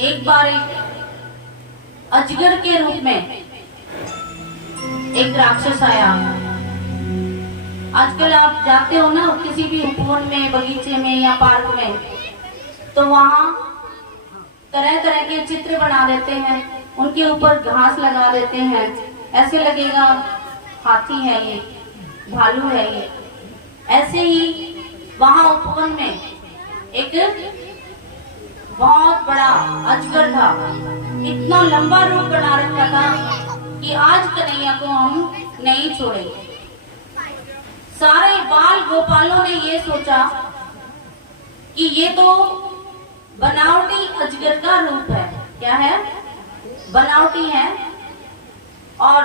एक बार एक अजगर के रूप में एक राक्षस आया। आजकल आप जाते हो ना किसी भी उपवन में, बगीचे में या पार्क में, तो वहां तरह तरह के चित्र बना देते हैं, उनके ऊपर घास लगा देते हैं, ऐसे लगेगा हाथी है ये, भालू है ये। ऐसे ही वहां उपवन में एक बहुत बड़ा अजगर था, इतना लंबा रूप बना रखा था कि आज कन्हैया को हम नहीं छोड़ेंगे। सारे बाल गोपालों ने ये सोचा कि ये तो बनावटी अजगर का रूप है। क्या है? बनावटी है। और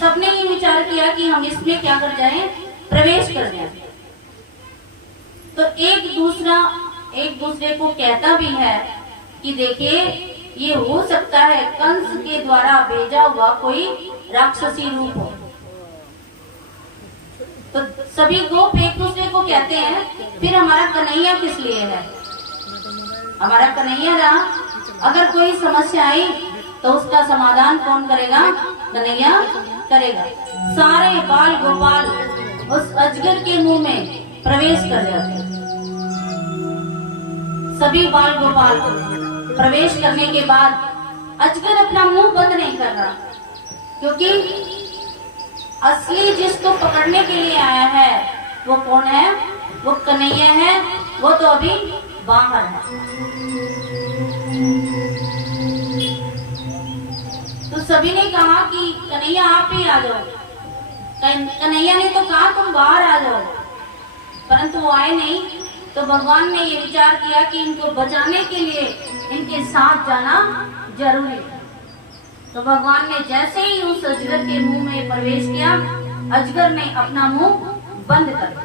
सबने ये विचार किया कि हम इसमें क्या कर जाएं, प्रवेश कर जाएं। तो एक दूसरे को कहता भी है कि देखिए ये हो सकता है कंस के द्वारा भेजा हुआ कोई राक्षसी रूप हो। तो सभी गोप एक दूसरे को कहते हैं फिर हमारा कन्हैया किस लिए है? हमारा कन्हैया रहा, अगर कोई समस्या आई तो उसका समाधान कौन करेगा? कन्हैया करेगा। सारे बाल गोपाल उस अजगर के मुंह में प्रवेश कर जाते हैं। सभी बाल गोपाल प्रवेश करने के बाद अजगर अपना मुंह बंद नहीं कर रहा, क्योंकि असली जिसको पकड़ने के लिए आया है वो कौन है? वो कन्हैया है। वो तो अभी बाहर है। तो सभी ने कहा कि कन्हैया आप ही आ जाओ। कन्हैया ने तो कहा तुम बाहर आ जाओ, परंतु वो आए नहीं। तो भगवान ने ये विचार किया कि इनको बचाने के लिए इनके साथ जाना जरूरी है। तो भगवान ने जैसे ही उस अजगर के मुंह में प्रवेश किया, अजगर ने अपना मुंह बंद कर दिया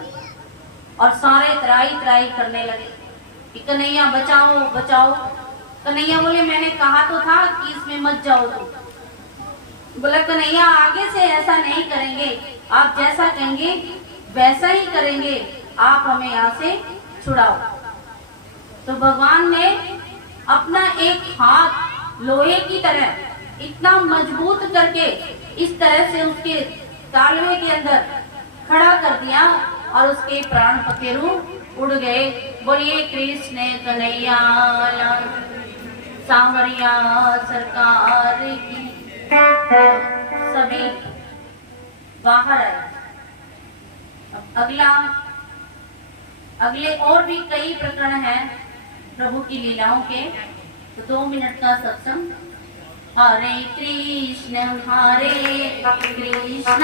और सारे त्राई त्राई करने लगे कि कन्हैया बचाओ बचाओ। कन्हैया बोले मैंने कहा तो था कि इसमें मत जाओ। तो बोला कन्हैया आगे से ऐसा नहीं करेंगे, आप जैसा कहेंगे वैसा ही करेंगे, आप हमें यहाँ से छुड़ाओ। तो भगवान ने अपना एक हाथ लोहे की तरह इतना मजबूत करके इस तरह से उसके तालवे के अंदर खड़ा कर दिया और उसके प्राण पखेरु उड़ गए। बोलिए कृष्ण कन्हैया लाल, सांवरिया सरकार की। सभी बाहर आए। अब अगले और भी कई प्रकरण हैं प्रभु की लीलाओं के, तो 2 मिनट का सत्संग। हरे कृष्ण कृष्ण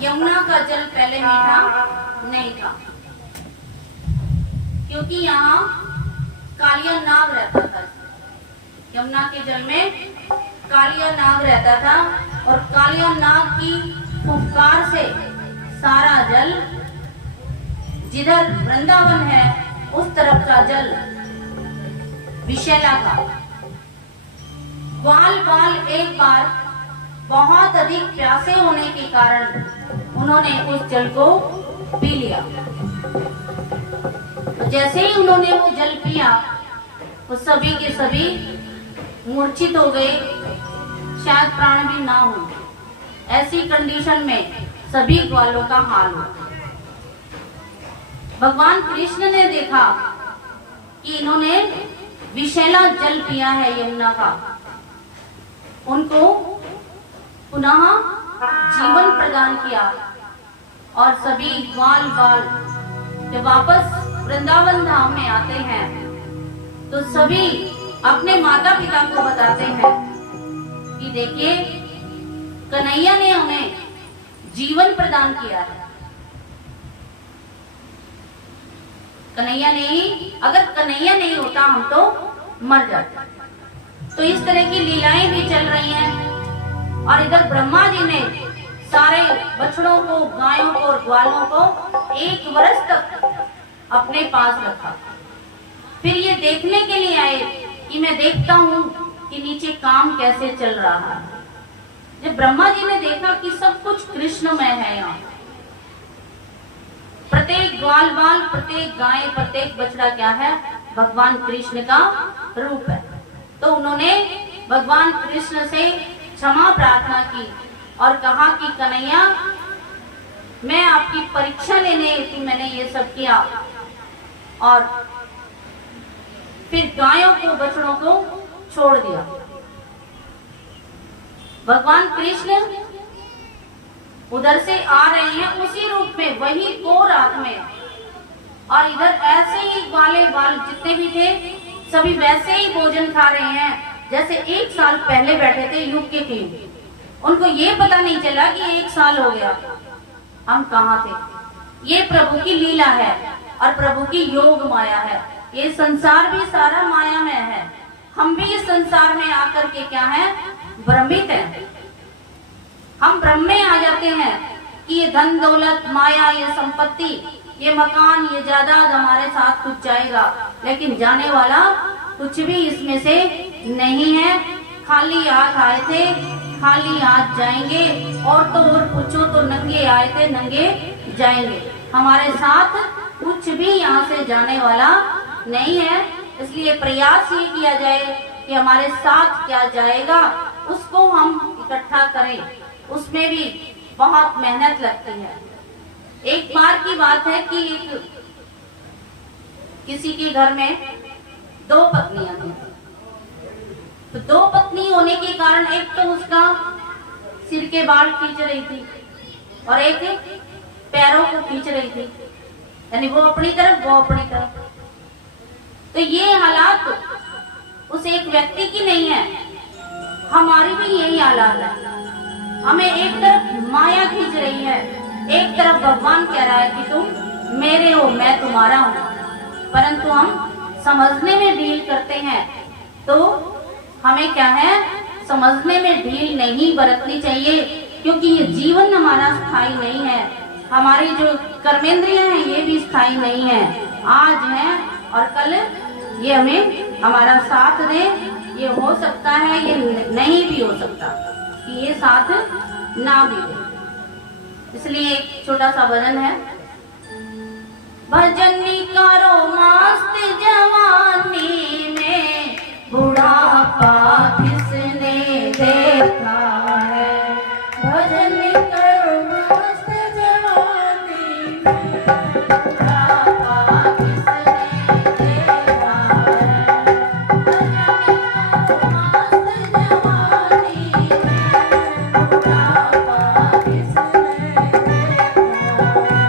यमुना का जल पहले मीठा नहीं था, क्योंकि यहाँ कालिया नाग रहता था। यमुना के जल में कालिया नाग रहता था और कालिया नाग की फुफकार से सारा जल, जिधर वृंदावन है उस तरफ का जल विषैला था। ग्वाल एक बार बहुत अधिक प्यासे होने के कारण उन्होंने उस जल को पी लिया। तो जैसे ही उन्होंने वो जल पिया तो सभी के सभी मूर्छित हो गए, शायद प्राण भी ना हो। ऐसी कंडीशन में सभी ग्वालों का हाल हुआ। भगवान कृष्ण ने देखा कि इन्होंने विषैला जल पिया है यमुना का, उनको पुनः जीवन प्रदान किया और सभी ग्वाल बाल जब वापस वृंदावन धाम में आते हैं तो सभी अपने माता पिता को बताते हैं कि देखिए, कन्हैया ने हमें जीवन प्रदान किया है। कन्हैया नहीं, अगर कन्हैया नहीं होता हम तो मर जाते। तो इस तरह की लीलाएं भी चल रही हैं। और इधर ब्रह्मा जी ने सारे बछड़ों को, गायों को और ग्वालों को 1 वर्ष तक अपने पास रखा। फिर ये देखने के लिए आए कि मैं देखता हूं कि नीचे काम कैसे चल रहा है। जब ब्रह्मा जी ने देखा कि सब कुछ कृष्णमय है, यहाँ प्रत्येक ग्वाल बाल, प्रत्येक गाय, प्रत्येक बछड़ा क्या है, भगवान कृष्ण का रूप है। तो उन्होंने भगवान कृष्ण से क्षमा प्रार्थना की और कहा कि कन्हैया, मैं आपकी परीक्षा लेने थी, मैंने ये सब किया। और फिर गायों को, बछड़ों को छोड़ दिया। भगवान कृष्ण उधर से आ रहे हैं उसी रूप में, वही को रात में, और इधर ऐसे ही ग्वाले बाल जितने भी थे सभी वैसे ही भोजन खा रहे हैं जैसे 1 साल पहले बैठे थे युग के किंग। उनको ये पता नहीं चला कि 1 साल हो गया, हम कहाँ थे। ये प्रभु की लीला है और प्रभु की योग माया है। ये संसार भी सारा माया में है। हम भी इस संसार में आकर के क्या है, भ्रमित हैं। हम भ्रम में आ जाते हैं कि ये धन दौलत, माया, ये संपत्ति, ये मकान, ये जायदाद हमारे साथ कुछ जाएगा, लेकिन जाने वाला कुछ भी इसमें से नहीं है। खाली हाथ आए थे, खाली हाथ जाएंगे। और तो और पूछो तो नंगे आए थे, नंगे जाएंगे। हमारे साथ कुछ भी यहाँ से जाने वाला नहीं है। इसलिए प्रयास ये किया जाए कि हमारे साथ क्या जाएगा उसको हम इकट्ठा करें। उसमें भी बहुत मेहनत लगती है। एक बार की बात है कि किसी के घर में 2 पत्नियां थी। तो 2 पत्नी होने के कारण एक तो उसका सिर के बाल खींच रही थी और एक पैरों को खींच रही थी, यानी वो अपनी तरफ, वो अपनी तरफ। तो ये हालात उस एक व्यक्ति की नहीं है, हमारी भी यही हालात है। हमें एक तरफ माया खींच रही है, एक तरफ भगवान कह रहा है कि तुम मेरे हो, मैं तुम्हारा हूं, परंतु हम समझने में ढील करते हैं। तो हमें क्या है, समझने में ढील नहीं बरतनी चाहिए, क्योंकि ये जीवन हमारा स्थायी नहीं है। हमारी जो कर्मेंद्रियां हैं ये भी स्थायी नहीं है। आज है और कल ये हमें हमारा साथ दे। ये हो सकता है, ये नहीं भी हो सकता कि ये साथ ना भी दे। इसलिए एक छोटा सा भजन है। भजन करो मस्त जवानी में, बुढ़ापा किसने देखा है। भजन करो मस्त जवानी में, बुढ़ापा किसने देखा है। भजन करो मस्त जवानी में, बुढ़ापा किसने देखा है।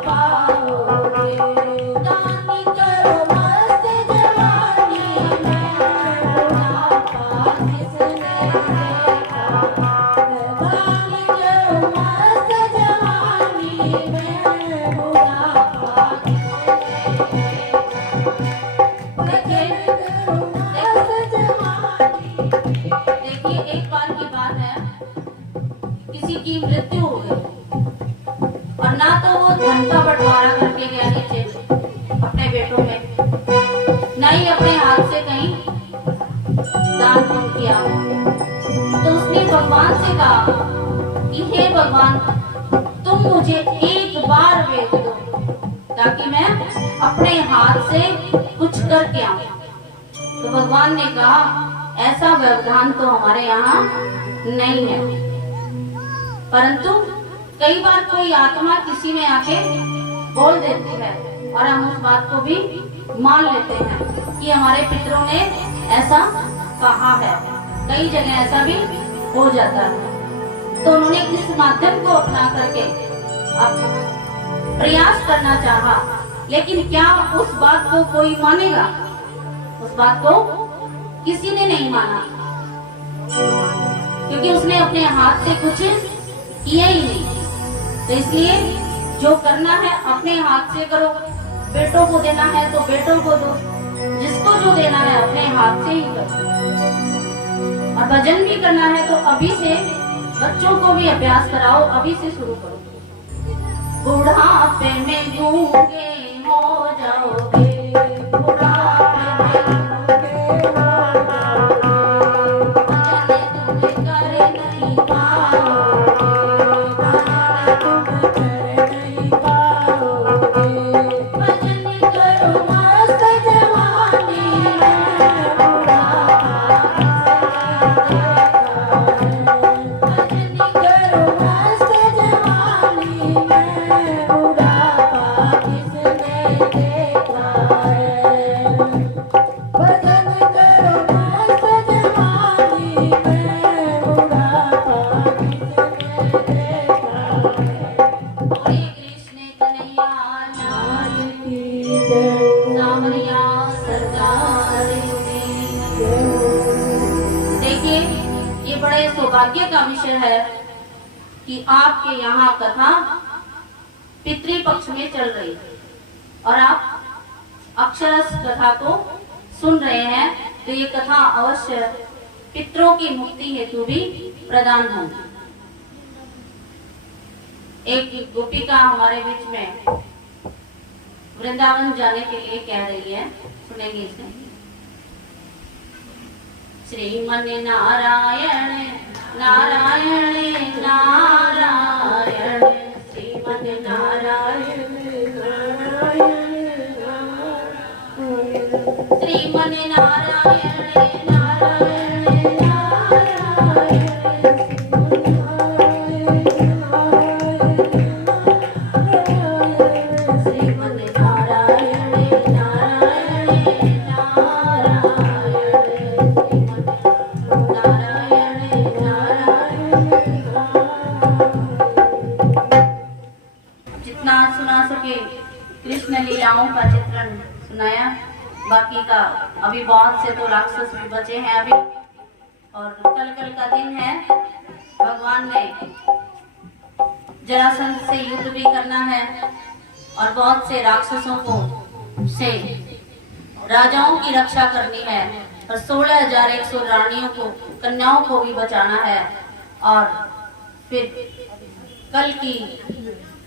पाओगे। दानी करो मस्त जवानी में बुढ़ापा किसने देखा। दानी करो मस्त जवानी में बुढ़ापा किसने देखा। देखिए एक बार की बात है, किसी की मृत्यु हो गई और ना तो वो धन का बंटवारा करके गया नीचे अपने बेटों में, ना ही अपने हाथ से कहीं दान पुण्य किया। तो उसने भगवान से कहा कि हे भगवान, तुम मुझे एक बार भेज दो ताकि मैं अपने हाथ से कुछ करके आऊं। तो भगवान ने कहा ऐसा व्यवधान तो हमारे यहाँ नहीं है, परंतु कई बार कोई आत्मा किसी में आके बोल देती है और हम उस बात को भी मान लेते हैं कि हमारे पितरों ने ऐसा कहा है। कई जगह ऐसा भी हो जाता है। तो उन्होंने इस माध्यम को अपना करके अब प्रयास करना चाहा, लेकिन क्या उस बात को कोई मानेगा? उस बात को किसी ने नहीं माना, क्योंकि उसने अपने हाथ से कुछ किया ही नहीं। तो इसलिए जो करना है अपने हाथ से करो। बेटों को देना है तो बेटों को दो, जिसको जो देना है अपने हाथ से ही करो। और भजन भी करना है तो अभी से बच्चों को भी अभ्यास कराओ, अभी से शुरू करो। बुढ़ापे में गूंगे हो जाओगे, बुढ़ापे में गूंगे हो जाओगे, भजन तुम कर नहीं पाओगे, भजन तुम कर नहीं पाओगे। भजन करो मस्त जवानी में बुढ़ापा किसने देखा है। भजन करो मस्त जवानी में बुढ़ापा किसने देखा है। भजन करो मस्त जवानी में बुढ़ापा किसने देखा है। बोले कृष्ण कन्हैया लाल की जय, सावरिया सरकार की जय। देखिए ये बड़े सौभाग्य का विषय है कि आपके यहाँ कथा पितृपक्ष में चल रही है और आप अक्षरश कथा को सुन रहे हैं। तो ये कथा अवश्य पितरों की मुक्ति हेतु भी प्रदान होगी। एक गोपिका हमारे बीच में वृंदावन जाने के लिए कह रही है, सुनेंगे इसे। श्रीमन नारायण नारायण नारायण, श्रीमन नारायण नारायण, श्रीमन नारायण नारायण नारायण, श्रीमन नारायण नारायण नारायण। जितना सुना सके कृष्ण लीलाओं का चित्रण सुनाया। बाकी का अभी बहुत से तो राक्षस भी बचे हैं अभी, और कल का दिन है। भगवान ने जरासंध से युद्ध भी करना है और बहुत से राक्षसों को से राजाओं की रक्षा करनी है और 16,100 रानियों को, कन्याओं को भी बचाना है। और फिर कल की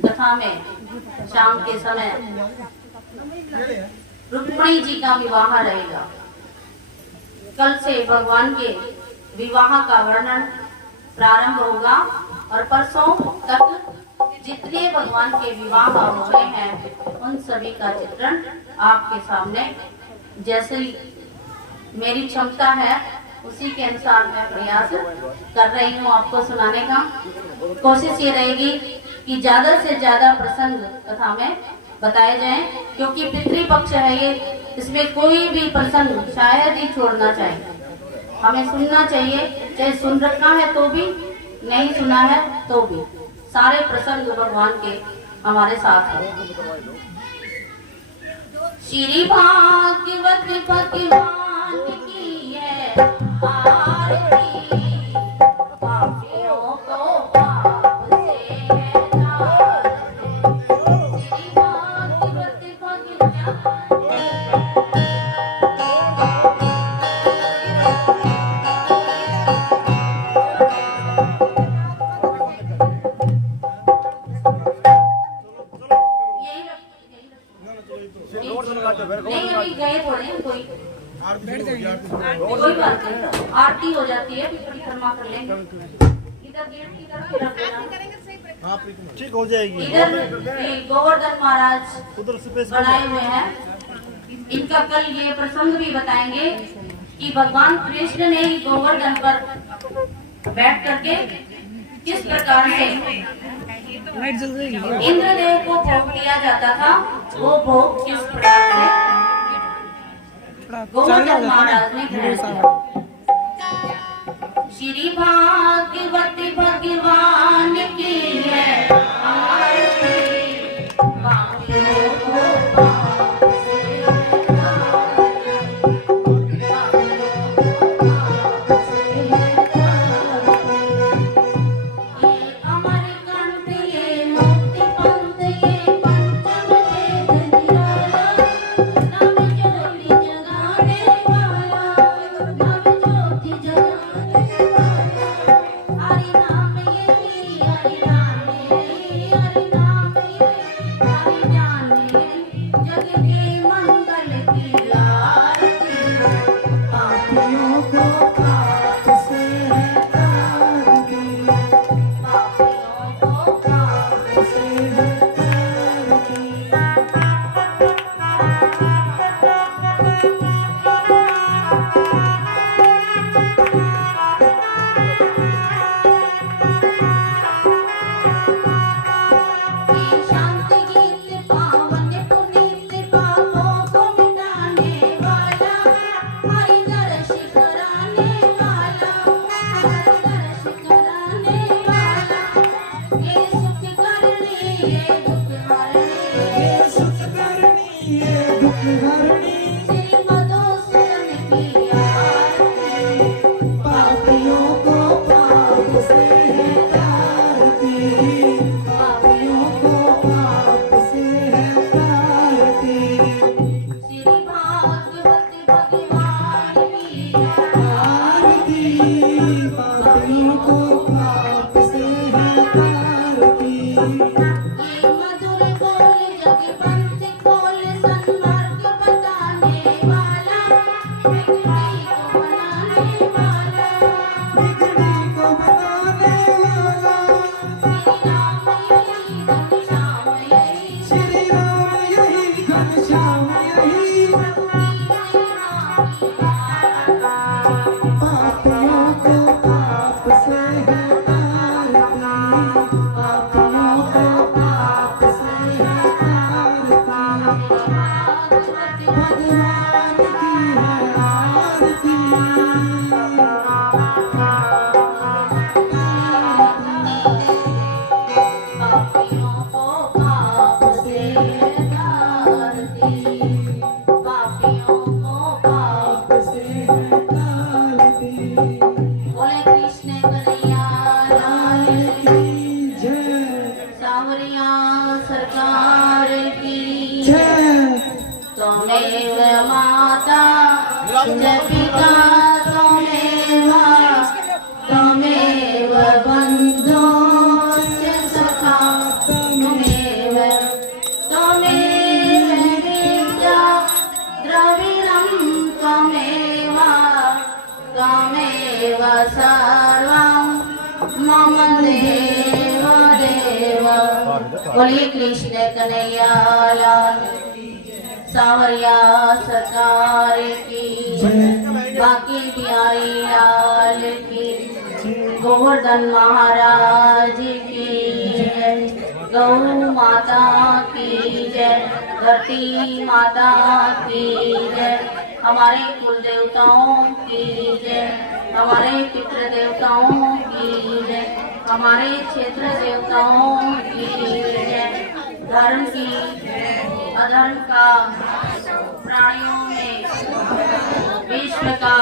कथा में शाम के समय रुक्मिणी जी का विवाह रहेगा। कल से भगवान के विवाह का वर्णन प्रारंभ होगा और परसों तक जितने भगवान के विवाह हो रहे हैं उन सभी का चित्रण आपके सामने, जैसे मेरी क्षमता है उसी के अनुसार मैं प्रयास कर रही हूँ आपको सुनाने का। कोशिश ये रहेगी कि ज्यादा से ज्यादा प्रसंग कथा में बताए जाएं, क्योंकि पितृपक्ष है ये, इसमें कोई भी प्रसंग शायद ही छोड़ना चाहिए। हमें सुनना चाहिए, चाहे सुन रखा है तो भी, नहीं सुना है तो भी। सारे प्रसंग भगवान के हमारे साथ है। श्री भागवत भगवान की है आरती, पापियों को पाप से है तारती। श्री भागवत भगवान नहीं, अभी गए थोड़े हैं, कोई बात नहीं, आरती हो जाती है, परिक्रमा कर लेंगे। इधर गेट की तरफ रख देना, ठीक हो जाएगी। इधर गोवर्धन महाराज उधर से बनाए हुए हैं। इनका कल ये प्रसंग भी बताएंगे कि भगवान कृष्ण ने गोवर्धन पर बैठ करके किस प्रकार से इंद्रदेव को भोग दिया जाता था, वो भोग किस प्रकार से गोवर्धन महाराज ने किया। श्री भागवत भगवान की है आरती, पापियों को पाप से बोलिए कृष्ण कन्हैया लाल सावरिया सरकार की, बाकी बिहारी लाल की, गोवर्धन महाराज की जय, गौ माता की जय, धरती माता की जय, हमारे कुल देवताओं की जय, हमारे पितृ देवताओं की जय, हमारे क्षेत्र देवताओं की जय। धर्म की अधर्म का प्राणियों में विश्व का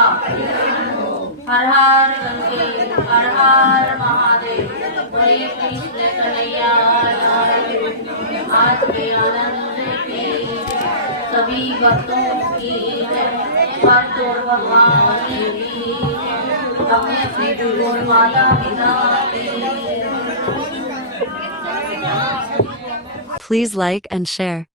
हर हर गंगे हर हर महादेव बोले कृष्ण कन्हैया लाल की। आज के आनंद की सभी भक्तों की परतोर भगवान की अपने अपने गुरु माता पिता की। Please like and share.